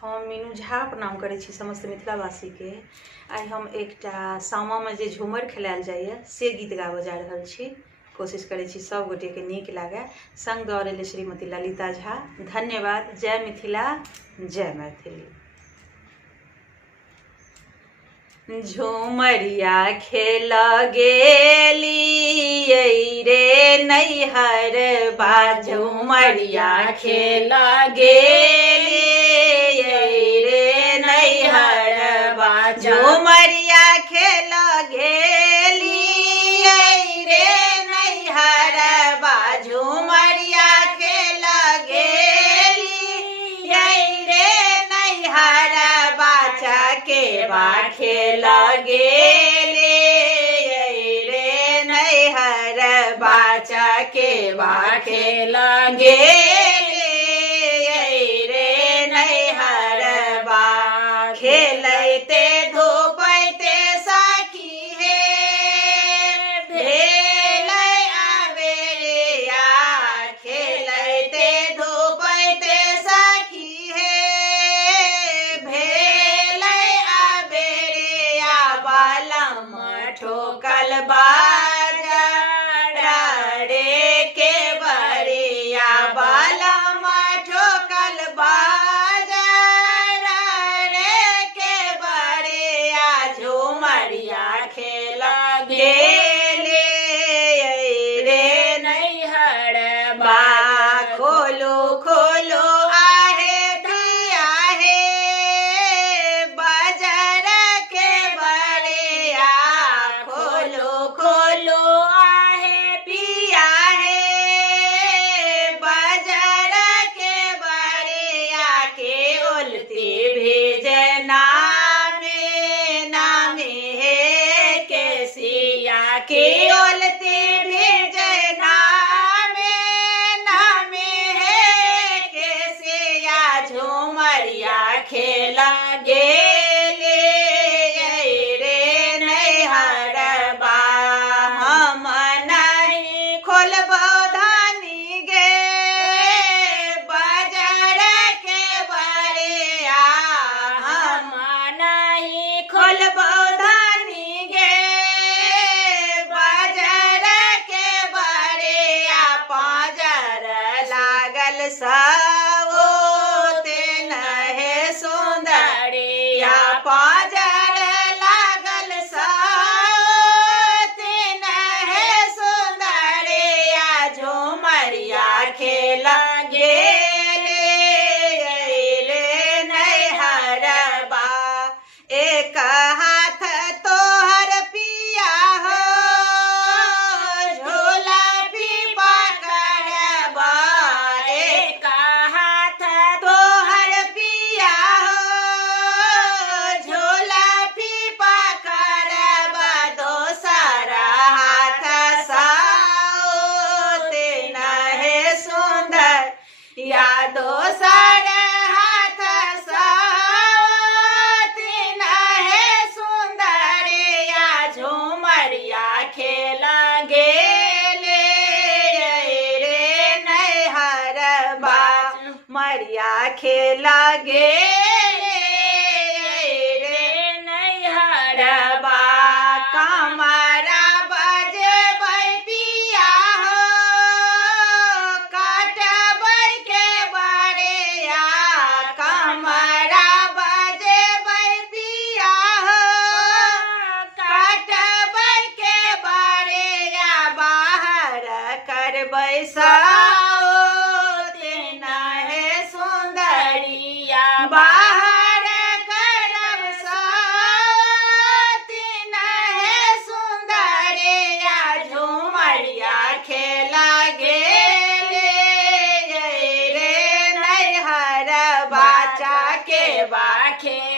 हम मीनू झा प्रणाम करै छी समस्त मिथिलावासी के। आई हम एकटा सामा में जे झूमर खेलायल जाइए से गीत गाबऽ जा रहल छी। कोशिश करै छी सब गोटे के नीक लागे। संग दऽ रहल श्रीमती ललिता झा। धन्यवाद। जय मिथिला, जय मैथिली। झूमरिया खेल गेलियै रे नैहर बा, झूमरिया खेल गेलियै रे नैहर बा, झूमरिया खेल गेलियै रे नैहर बा, झूमरिया खेल गेलियै रे नैहर बा, चकेबा खेल गेले रे नैहर बा, चकेबा खेल गेले रे नैहर बा, खेलैते धूपैते सखी हे भेलै अबेरिया, खेलैते धूपैते सखी हे भेलै अबेरिया, बालम ठोकल बाजा रे के बरिया, बालम ठोकल बाजा रे के बरिया, झूमरिया खेल गेले रे नैहर बा, खोलो खोलो आहे पिया हे बाजार के बरिया, खोलो खोलो आहे पिया हे बाजार के बरिया, के उलती भेजे नामे नामे हे केसिया, के उलती भेजे नामे नामे हे केसिया, झूमरिया खेल गेले रे नैहर बा, हम नहीं खोलबो धानी गे बाजार के बरिया, हम नहीं खोलबो धानी गे बाजार के बरिया, पाजर लागल साओ तेन हे सुंदरिया, पाजर लागल साओ तेन हे सुंदरिया, झूमरिया खेल गेले रे नैहर बा, एक हाथ तोहर पिया हो झोला पीपा करबा, एक हाथ तोहर पिया हो झोला पीपा करबा, दोसर हाथ साओ तेन हे सुंदर या, दोसर हाथ साओ तेन हे सुंदर या, झूमरिया खेल गेले रे नैहर बा, मरिया खेल गेले रे नैहर बा, कमरा बजेबै पिया हो काटबै के बरिया, कमरा बजेबै पिया हो काटबै के बरिया, बाहर करबै साओ तेन हे सुंदरिया, बाहर करब साओ तेन हे सुंदरिया, झूमरिया खेल गेले रे नैहर बा, चकेबा खेल